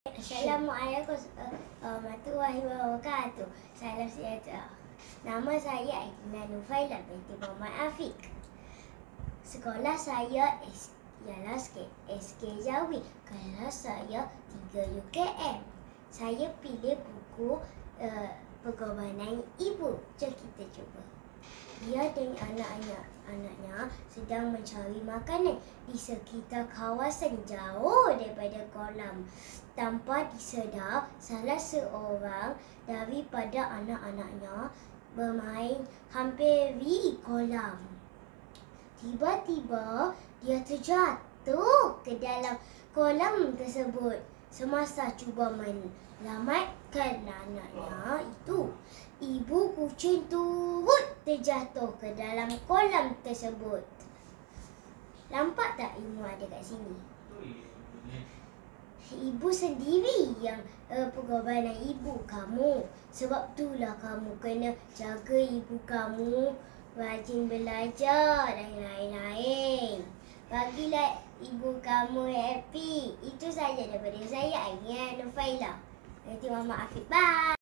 Assalamualaikum warahmatullahi wabarakatuh. Salam sejahtera. Nama saya Aidina Nufailah binti Muhammad Afiq. Sekolah saya ialah SK Jawi. Kelas saya 3 UKM. Saya pilih buku Pengorbanan Ibu. Jom kita cuba. Dia dan anak-anaknya sedang mencari makanan di sekitar kawasan jauh daripada kolam. Tanpa disedar, salah seorang daripada anak-anaknya bermain hampiri kolam. Tiba-tiba dia terjatuh ke dalam kolam tersebut. Semasa cuba menyelamatkan anaknya itu, ibu kucing turut terjatuh ke dalam kolam tersebut. Nampak tak ilmu ada kat sini? Ibu sendiri yang pengorbanan ibu kamu. Sebab itulah kamu kena jaga ibu kamu, rajin belajar dan lain-lain. Bagilah ibu kamu happy. Itu saja daripada saya, Aidina Nufailah binti Muhammad Afiq. Bye.